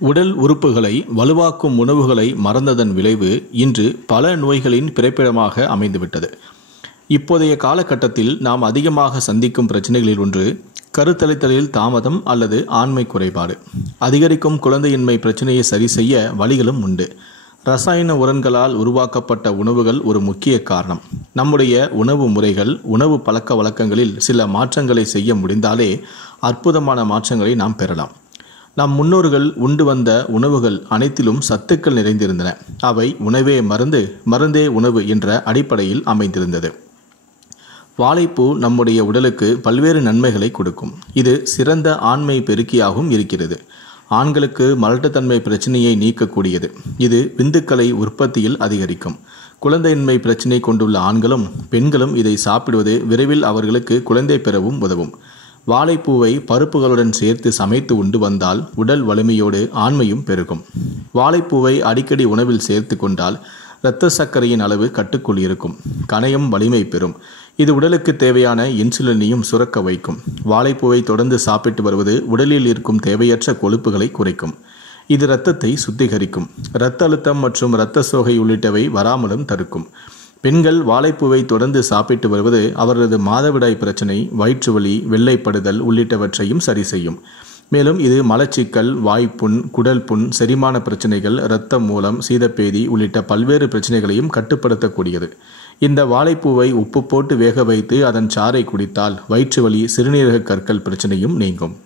உடல் உறுப்புகளை வலுவாக்கும் உணவுகளை மறந்ததன் விளைவு இன்று பல நோய்களின் பிறப்பிடமாக அமைந்துவிட்டது. இப்போதைய காலகட்டத்தில் நாம் அதிகமாக சந்திக்கும் பிரச்சனைகளில் ஒன்று கருத்தரித்தலில் தாமதம் அல்லது ஆண்மை குறைபாடு. அதிகரிக்கும் குழந்தையின்மை பிரச்சனையை சரி செய்ய வழிகளும் உண்டு. ரசாயன உரங்களால் உருவாக்கப்பட்ட உணவுகள் ஒரு முக்கிய காரணம். நம்முடைய உணவு முறைகள், உணவு பழக்க வழக்கங்களில் சில மாற்றங்களை செய்ய முடிந்தாலே அற்புதமான மாற்றங்களை நாம் பெறலாம். நம் முன்னோர்கள் உண்டு வந்த உணவுகள் அனைத்திலும் சத்துக்கள் நிறைந்திருந்தன. அவை உணவே மருந்து, மருந்தே உணவு என்ற அடிப்படையில் அமைந்திருந்தது. வாழைப்பூ நம்முடைய உடலுக்கு பல்வேறு நன்மைகளை கொடுக்கும். இது சிறந்த ஆண்மை பெருக்கியாகவும் இருக்கிறது. ஆண்களுக்கு மலட்டுத்தன்மை பிரச்சனையை நீக்கக்கூடியது. இது விந்துக்களை உற்பத்தியில் அதிகரிக்கும். குழந்தையின்மை பிரச்சனை கொண்டுள்ள ஆண்களும் பெண்களும் இதை சாப்பிடுவது விரைவில் அவர்களுக்கு குழந்தை பெறவும் உதவும். வாழைப்பூவை பருப்புகளுடன் சேர்த்து சமைத்து உண்டு வந்தால் உடல் வலிமையோடு ஆண்மையும் பெருகும். வாழைப்பூவை அடிக்கடி உணவில் சேர்த்து கொண்டால் இரத்த சர்க்கரையின் அளவு கட்டுக்குள் இருக்கும். கணையம் வலிமை பெறும். இது உடலுக்கு தேவையான இன்சுலினையும் சுரக்க வைக்கும். வாழைப்பூவை தொடர்ந்து சாப்பிட்டு வருவது உடலில் இருக்கும் தேவையற்ற கொழுப்புகளை குறைக்கும். இது இரத்தத்தை சுத்திகரிக்கும். இரத்த அழுத்தம் மற்றும் இரத்த சோகை உள்ளிட்டவை வராமலும் தடுக்கும். பெண்கள் வாழைப்பூவை தொடர்ந்து சாப்பிட்டு வருவது அவரது மாதவிடாய் பிரச்சனை, வயிற்றுவலி, வெள்ளைப்படுதல் உள்ளிட்டவற்றையும் சரி செய்யும். மேலும் இது மலச்சிக்கல், வாய்ப்புண், குடல் புண், செரிமான பிரச்சனைகள், இரத்த மூலம், சீதப்பேதி உள்ளிட்ட பல்வேறு பிரச்சனைகளையும் கட்டுப்படுத்தக்கூடியது. இந்த வாழைப்பூவை உப்பு போட்டு வேக வைத்து அதன் சாறை குடித்தால் வயிற்றுவலி, சிறுநீரக கற்கள் பிரச்சனையும் நீங்கும்.